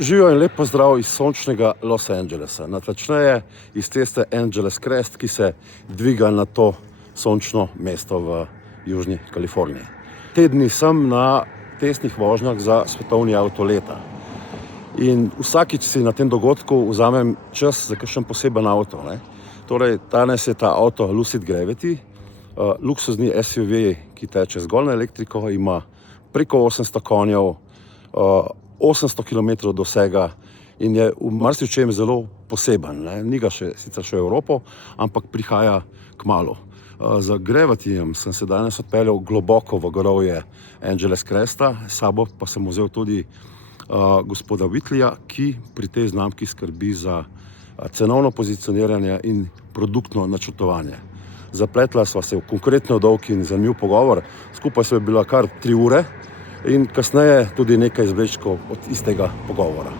Živijo in lep pozdrav iz sončnega Los Angelesa, natančneje iz ceste Angeles Crest, ki se dviga na to sončno mesto v južni Kaliforniji. Te dni sem na testnih vožnjah za svetovni avto leta. In vsakič si na tem dogodku vzamem čas za kakšen poseben avto. Torej, danes je ta avto Lucid Gravity, luksuzni SUV, ki teče zgolj na elektriko, ima preko 800 konjev, 800 km dosega in je v marsičem zelo poseben. Ni ga sicer še v Evropo, ampak prihaja kmalu. Z Gravityjem sem se danes odpeljal globoko v gorovje Angeles Cresta, s sabo pa sem vzel tudi gospoda Whitleyja, ki pri tej znamki skrbi za cenovno pozicioniranje in produktno načrtovanje. Zapletla sva se v konkretno dolg in zanimiv pogovor, skupaj sva bila kar 3 ure in kasneje tudi nekaj izvlečkov od istega pogovora.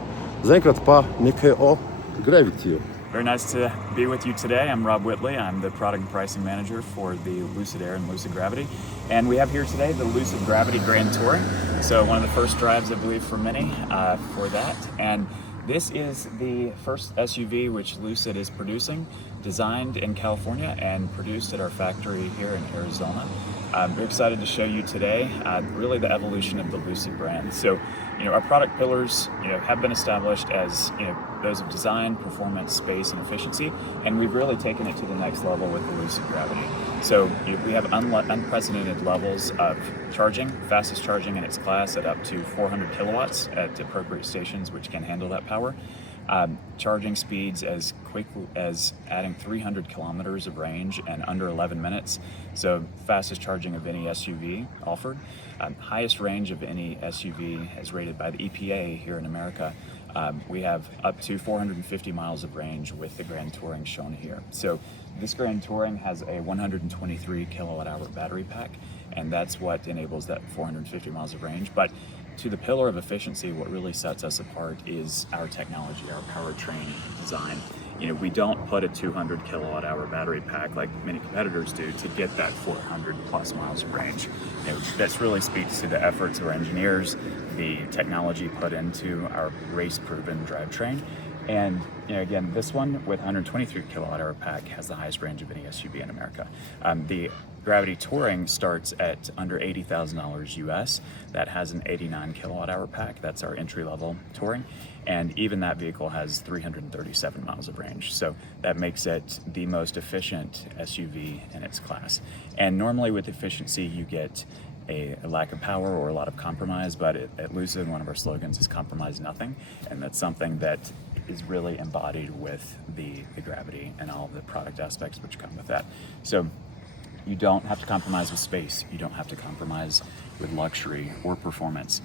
Zaenkrat pa nekaj o Gravityju. Very nice to be with you today. I'm Rob Whitley. I'm the product and pricing manager for the Lucid Air and Lucid Gravity. And we have here today the Lucid Gravity Grand Touring. So one of the first drives, I believe, for many for that. And this is the first SUV which Lucid is producing, designed in California and produced at our factory here in Arizona. We're excited to show you today really the evolution of the Lucid brand. So, our product pillars, have been established as, those of design, performance, space, and efficiency, and we've really taken it to the next level with the Lucid Gravity. So we have unprecedented levels of charging, fastest charging in its class at up to 400 kilowatts at appropriate stations which can handle that power. Charging speeds as quick as adding 300 kilometers of range in under 11 minutes. So fastest charging of any SUV offered. Highest range of any SUV as rated by the EPA here in America. We have up to 450 miles of range with the Grand Touring shown here. So this Grand Touring has a 123 kilowatt hour battery pack, and that's what enables that 450 miles of range. But to the pillar of efficiency, what really sets us apart is our technology, our powertrain design. We don't put a 200 kilowatt hour battery pack like many competitors do to get that 400 plus miles of range. This really speaks to the efforts of our engineers, the technology put into our race-proven drivetrain. And again, this one with 123 kilowatt hour pack has the highest range of any SUV in America. The Gravity Touring starts at under $80,000 US. That has an 89 kilowatt hour pack. That's our entry level Touring. And even that vehicle has 337 miles of range. So that makes it the most efficient SUV in its class. And normally with efficiency, you get a lack of power or a lot of compromise, but at Lucid, one of our slogans is compromise nothing. And that's something that is really embodied with the Gravity and all of the product aspects which come with that. So you don't have to compromise with space. You don't have to compromise with luxury or performance.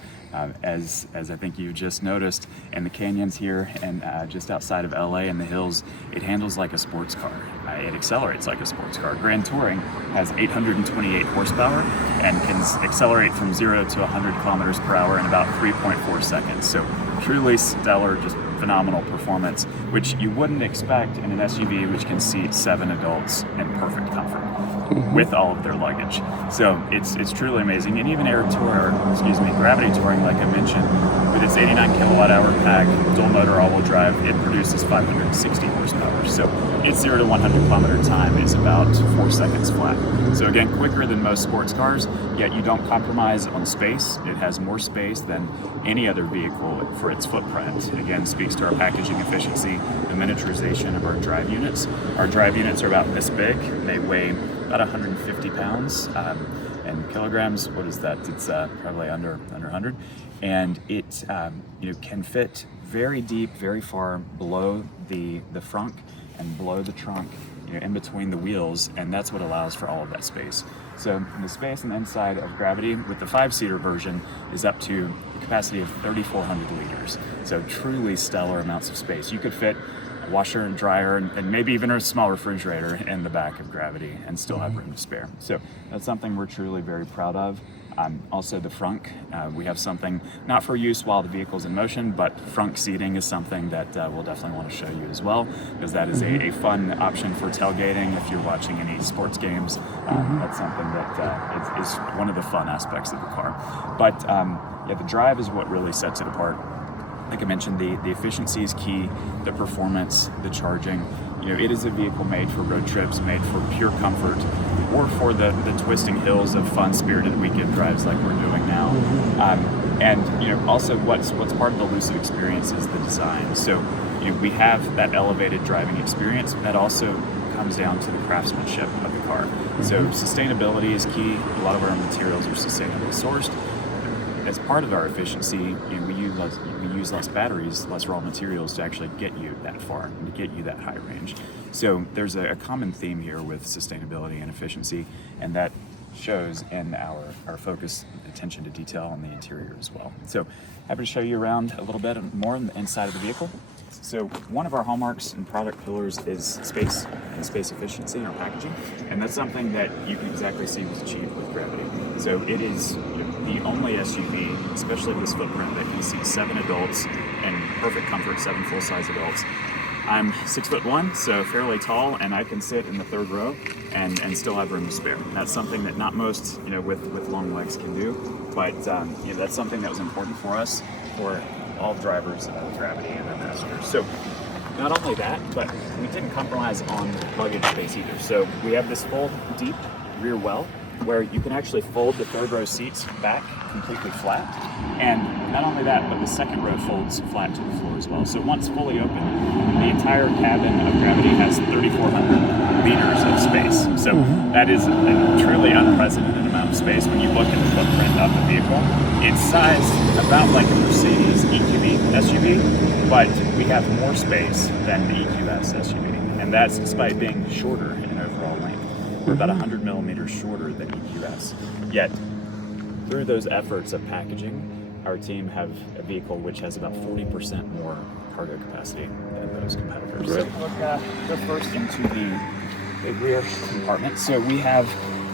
As I think you just noticed in the canyons here and just outside of LA in the hills, it handles like a sports car. It accelerates like a sports car. Grand Touring has 828 horsepower and can accelerate from 0 to 100 kilometers per hour in about 3.4 seconds. So truly stellar, just phenomenal performance, which you wouldn't expect in an SUV which can seat 7 adults in perfect comfort with all of their luggage. So it's truly amazing. And even Gravity Touring, like I mentioned, with its 89 kilowatt hour pack, dual motor all-wheel drive, it produces 560 horsepower. So its 0 to 100 kilometer time is about 4 seconds flat. So again, quicker than most sports cars, yet you don't compromise on space. It has more space than any other vehicle for its footprint. Again, speaks to our packaging efficiency, the miniaturization of our drive units. Our drive units are about this big. They weigh about 150 pounds. And kilograms, what is that? It's probably under 100. And it can fit very deep, very far below the frunk and below the trunk, in between the wheels, and that's what allows for all of that space. So the space on the inside of Gravity with the 5-seater version is up to the capacity of 3,400 liters. So truly stellar amounts of space. You could fit a washer and dryer and maybe even a small refrigerator in the back of Gravity and still have room to spare. So that's something we're truly very proud of. Also the frunk, we have something not for use while the vehicle's in motion, but frunk seating is something that we'll definitely want to show you as well, because that is a fun option for tailgating if you're watching any sports games. That's something that is one of the fun aspects of the car. But the drive is what really sets it apart. like I mentioned, the efficiency is key, the performance, the charging. It is a vehicle made for road trips, made for pure comfort, or for the twisting hills of fun-spirited weekend drives like we're doing now. And also what's part of the Lucid experience is the design. So we have that elevated driving experience, but that also comes down to the craftsmanship of the car. So sustainability is key. A lot of our materials are sustainably sourced. As part of our efficiency, we use less batteries, less raw materials to actually get you that far and to get you that high range. So there's a common theme here with sustainability and efficiency, and that shows in our focus, attention to detail on the interior as well. So happy to show you around a little bit more on the inside of the vehicle. So one of our hallmarks and product pillars is space and space efficiency in our packaging, and that's something that you can exactly see was achieved with Gravity. So it is the only SUV, especially this footprint, that can seat 7 adults in perfect comfort, 7 full-size adults. I'm 6'1", so fairly tall, and I can sit in the 3rd row and still have room to spare. That's something that not most, with long legs can do, but that's something that was important for us, for all drivers of Gravity and their passengers. So not only that, but we didn't compromise on luggage space either. So we have this full, deep rear well where you can actually fold the 3rd row seats back completely flat. And not only that, but the 2nd row folds flat to the floor as well. So once fully open, the entire cabin of Gravity has 3,400 liters of space. So that is a truly unprecedented amount of space. When you look at the footprint of the vehicle, it's sized about like a Mercedes EQB SUV, but we have more space than the EQS SUV. And that's despite being shorter in overall length. We're about 100 millimeters shorter than EQS. Yet, through those efforts of packaging, our team have a vehicle which has about 40% more cargo capacity than those competitors. Great. So go first into the rear compartment. So we have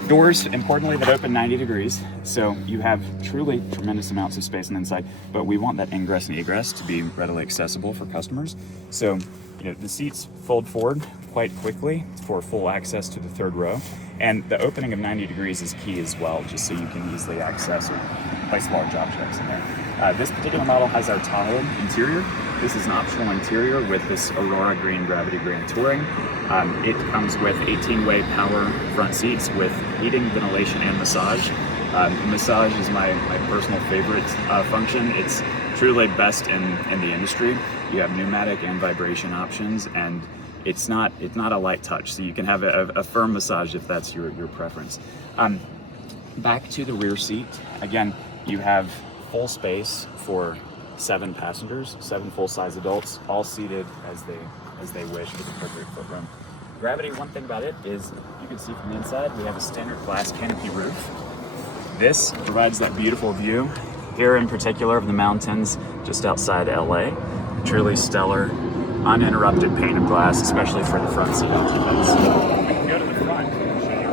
doors, importantly, that open 90 degrees. So you have truly tremendous amounts of space on the inside, but we want that ingress and egress to be readily accessible for customers. So the seats fold forward quite quickly for full access to the 3rd row. And the opening of 90 degrees is key as well, just so you can easily access or place large objects in there. This particular model has our Tahoe interior. This is an optional interior with this Aurora Green Gravity Grand Touring. It comes with 18-way power front seats with heating, ventilation, and massage. Massage is my personal favorite function. It's truly best in the industry. You have pneumatic and vibration options, and it's not a light touch, so you can have a firm massage if that's your preference. Back to the rear seat. Again, you have full space for 7 passengers, 7 full-size adults, all seated as they wish with appropriate footroom. Gravity, one thing about it is you can see from the inside, we have a standard glass canopy roof. This provides that beautiful view here in particular of the mountains just outside LA. Truly stellar, uninterrupted pane of glass, especially for the front seat occupants. We can go to the front and show you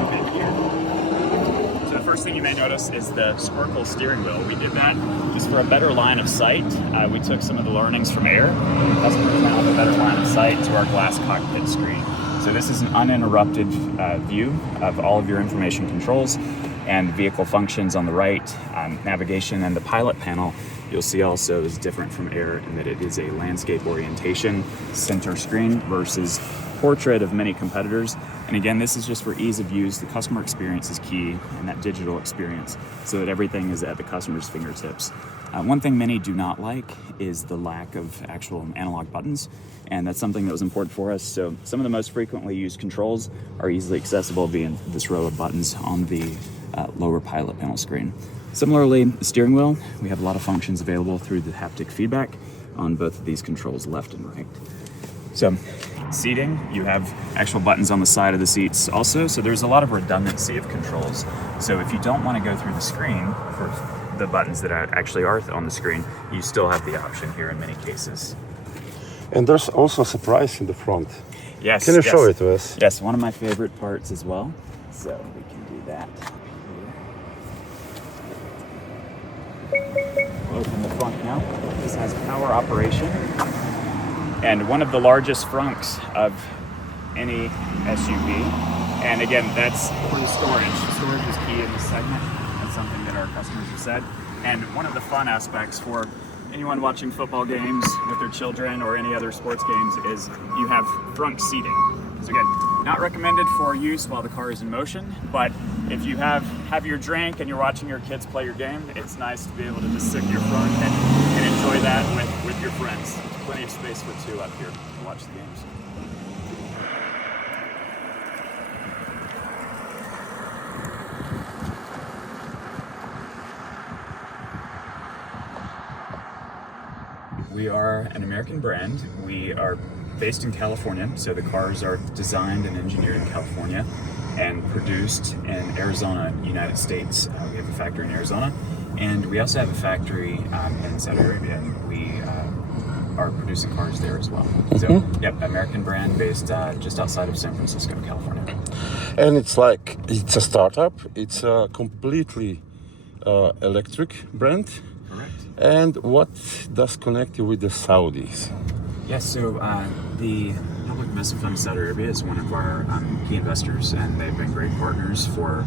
a bit here. So the first thing you may notice is the snorkel steering wheel. We did that just for a better line of sight. We took some of the learnings from Air. Customers now have a better line of sight to our glass cockpit screen. So this is an uninterrupted view of all of your information controls and vehicle functions on the right. Navigation and the pilot panel, you'll see also is different from Air in that it is a landscape orientation center screen versus portrait of many competitors. And again, this is just for ease of use. The customer experience is key, and that digital experience, so that everything is at the customer's fingertips. One thing many do not like is the lack of actual analog buttons, and that's something that was important for us. So some of the most frequently used controls are easily accessible via this row of buttons on the lower pilot panel screen. Similarly, the steering wheel, we have a lot of functions available through the haptic feedback on both of these controls, left and right. So seating, you have actual buttons on the side of the seats also, so there's a lot of redundancy of controls. So if you don't want to go through the screen for the buttons that actually are on the screen, you still have the option here in many cases. And there's also a surprise in the front. Yes. Can you show it to us? Yes, one of my favorite parts as well. So we can do that. Open the front now. This has power operation. And one of the largest frunks of any SUV. And again, that's for the storage. Storage is key in this segment. That's something that our customers have said. And one of the fun aspects for anyone watching football games with their children or any other sports games is you have front seating. So again, not recommended for use while the car is in motion, but if you have your drink and you're watching your kids play your game, it's nice to be able to just sit in your front and enjoy that with your friends. There's plenty of space for two up here to watch the games. We are an American brand. We are based in California, so the cars are designed and engineered in California and produced in Arizona, United States. We have a factory in Arizona, and we also have a factory in Saudi Arabia. We are producing cars there as well. So, yep, American brand based just outside of San Francisco, California. And it's a startup. It's a completely electric brand. Correct. And what does connect you with the Saudis? Yes, so the Public Investment Fund of Saudi Arabia is one of our key investors, and they've been great partners for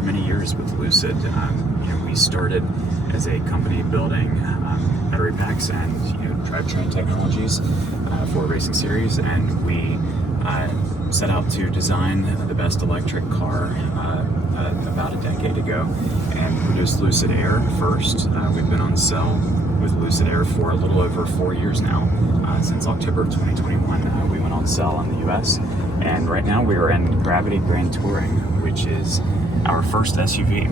many years with Lucid. We started as a company building battery packs and drivetrain technologies for a racing series, and we set out to design the best electric car about a decade ago and produced Lucid Air first. We've been on sale with Lucid Air for a little over 4 years now. Since October of 2021, we went on sale in the US, and right now we are in Gravity Grand Touring, which is our first SUV.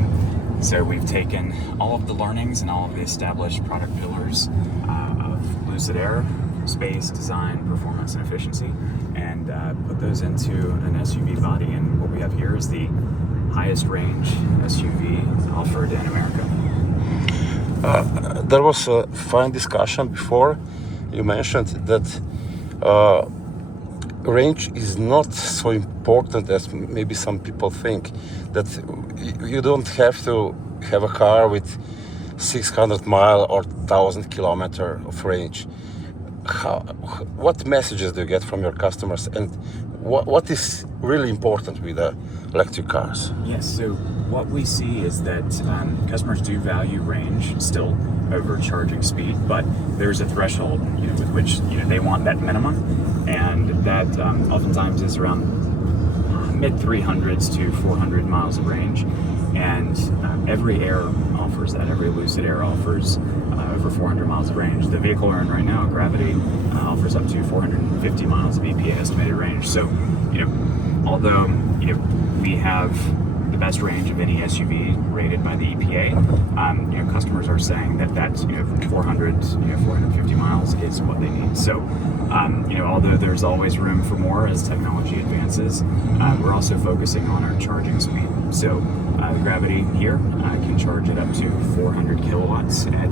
So we've taken all of the learnings and all of the established product pillars of Lucid Air, space, design, performance, and efficiency, and put those into an SUV body. And what we have here is the highest range SUV offered in America. There was a fine discussion before. You mentioned that range is not so important as maybe some people think, that you don't have to have a car with 600 mile or 1,000 kilometer of range. What messages do you get from your customers, and what is really important with electric cars? Yes, so what we see is that customers do value range still over charging speed, but there's a threshold with which they want that minimum, and that oftentimes is around mid 300s to 400 miles of range, and every Air offers that. Every Lucid Air offers over 400 miles of range. The vehicle we're in right now, Gravity, offers up to 450 miles of EPA estimated range. So, although we have the best range of any SUV rated by the EPA, customers are saying that 400, 450 miles is what they need. So, although there's always room for more as technology advances, we're also focusing on our charging speed. So, the Gravity here can charge it up to 400 kilowatts at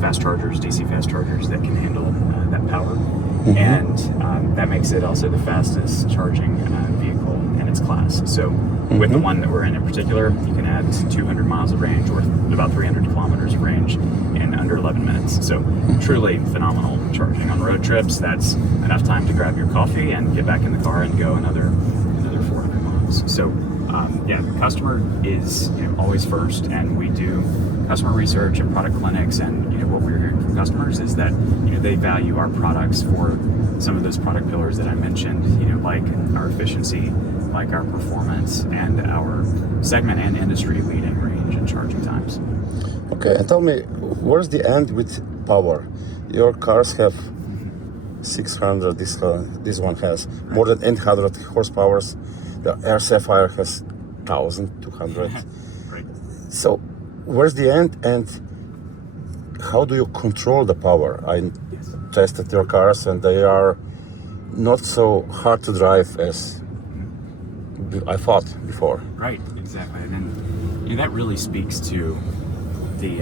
fast chargers, DC fast chargers that can handle that power. And that makes it also the fastest charging vehicle in its class. So with the one that we're in particular, you can add 200 miles of range or about 300 kilometers of range in under 11 minutes. So truly phenomenal charging. On road trips, that's enough time to grab your coffee and get back in the car and go another 400 miles. So the customer is always first, and we do customer research and product clinics, and what we're hearing from customers is that they value our products for some of those product pillars that I mentioned, like our efficiency, like our performance, and our segment and industry leading range and charging times. Okay, and tell me, where's the end with power? Your cars have 600, this one has more than 800 horsepower. The Air Sapphire has 1,200. Right. So, where's the end, and how do you control the power? I tested your cars, and they are not so hard to drive as I thought before. Right, exactly, and then that really speaks to the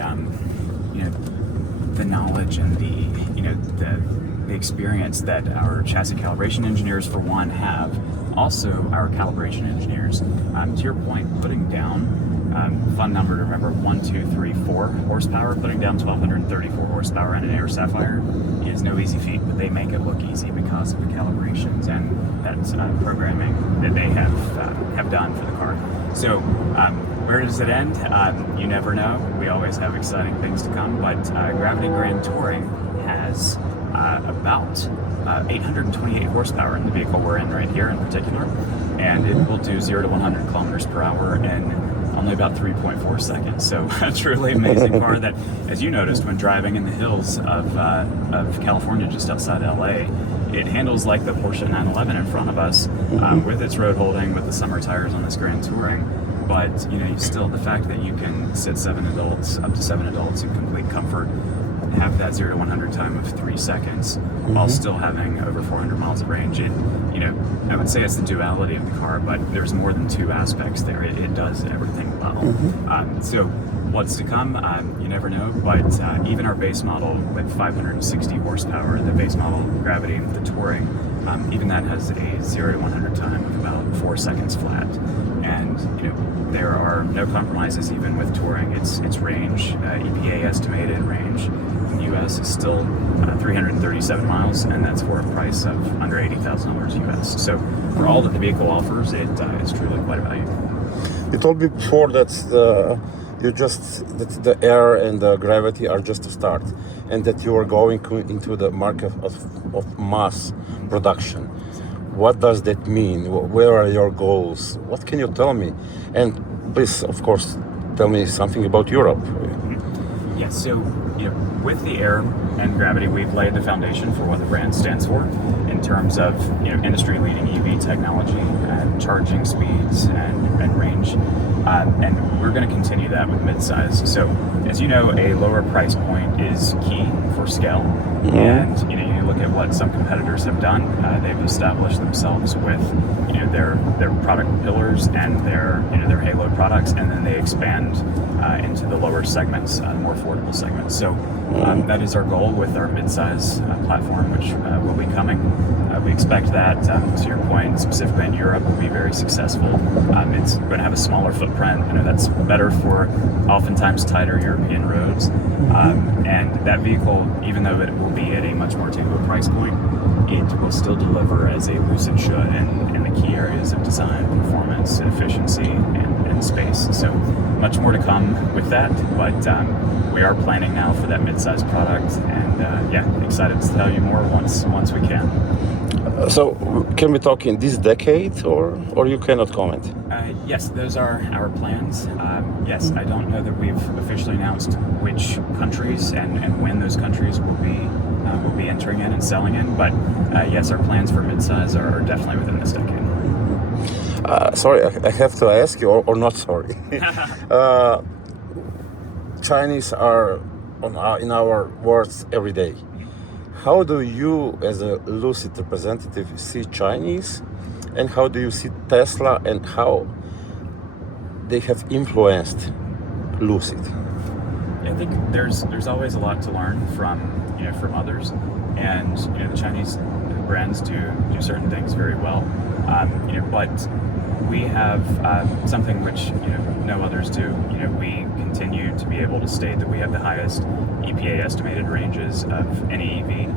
the knowledge and the experience that our chassis calibration engineers, for one, have. Also, our calibration engineers. To your point, putting down, fun number to remember, 1, 2, 3, 4 horsepower, putting down 1,234 horsepower on an Air Sapphire is no easy feat, but they make it look easy because of the calibrations and that programming that they have done for the car. So, where does it end? You never know, we always have exciting things to come, but Gravity Grand Touring has about 828 horsepower in the vehicle we're in right here in particular, and it will do 0 to 100 kilometers per hour in only about 3.4 seconds. So a truly amazing car that, as you noticed when driving in the hills of California just outside LA, it handles like the Porsche 911 in front of us, with its road holding, with the summer tires on this Grand Touring. But still, the fact that you can sit up to seven adults in complete comfort, have that 0 to 100 time of 3 seconds, while still having over 400 miles of range. I would say it's the duality of the car, but there's more than two aspects there. It does everything well. So what's to come, you never know, but even our base model with 560 horsepower, the base model Gravity, the Touring, even that has a 0 to 100 time of about 4 seconds flat. And there are no compromises even with Touring. Its range, EPA estimated range in the US is still 337 miles, and that's for a price of under $80,000 US. So for all that the vehicle offers, it's truly quite a value. You told me before that the Air and the Gravity are just a start, and that you are going into the market of mass production. What does that mean? Where are your goals? What can you tell me? And please, of course, tell me something about Europe. Yeah, so with the Air and Gravity, we've laid the foundation for what the brand stands for in terms of industry-leading EV technology and charging speeds and range. And we're going to continue that with midsize. So, as you know, a lower price point is key for scale. And you look at what some competitors have done. They've established themselves with their product pillars and their halo products, and then they expand into the lower segments, more affordable segments. So that is our goal with our midsize platform, which will be coming. We expect that, to your point, specifically in Europe, will be very successful. It's going to have a smaller footprint. That's better for oftentimes tighter European roads. And that vehicle, even though it will be at a much more attainable price point, it will still deliver as a Lucid should in the key areas of design, performance, efficiency, and space. So much more to come with that, but we are planning now for that midsize product, and excited to tell you more once we can. So can we talk in this decade, or you cannot comment? Yes, those are our plans. Yes, I don't know that we've officially announced which countries and when those countries will be entering in and selling in, but yes, our plans for midsize are definitely within this decade. Sorry, I have to ask you, or not sorry. Chinese are in our words every day. How do you, as a Lucid representative, see Chinese, and how do you see Tesla, and how they have influenced Lucid? I think there's always a lot to learn from others, and the Chinese brands do certain things very well, but we have something which no others do. We continue to be able to state that we have the highest EPA estimated ranges of any EV,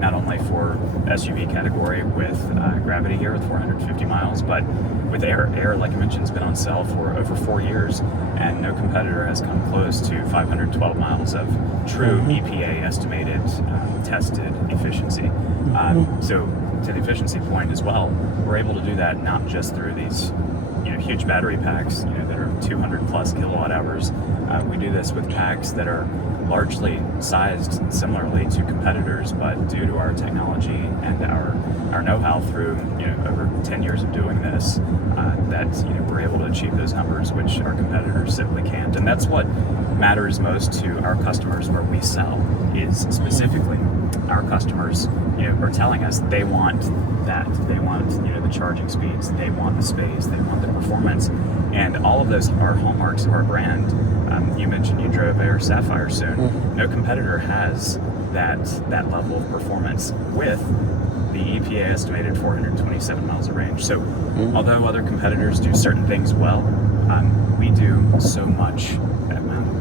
not only for SUV category with Gravity here with 450 miles, but with Air. Air, like I mentioned, has been on sale for over 4 years, and no competitor has come close to 512 miles of true EPA estimated tested efficiency. So to the efficiency point as well, we're able to do that not just through these huge battery packs that are 200 plus kilowatt hours. We do this with packs that are largely sized similarly to competitors, but due to our technology and our know-how through over 10 years of doing this, that we're able to achieve those numbers which our competitors simply can't. And that's what matters most to our customers where we sell, is specifically our customers are telling us they want that. They want the charging speeds, they want the space, they want the performance, and all of those are hallmarks of our brand. You mentioned you drove Air Sapphire soon. No competitor has that level of performance with the EPA estimated 427 miles of range. So although other competitors do certain things well, we do so much,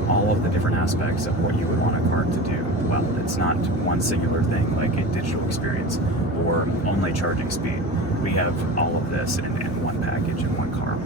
all of the different aspects of what you would want a car to do well. It's not one singular thing like a digital experience or only charging speed. We have all of this in one package, in one car.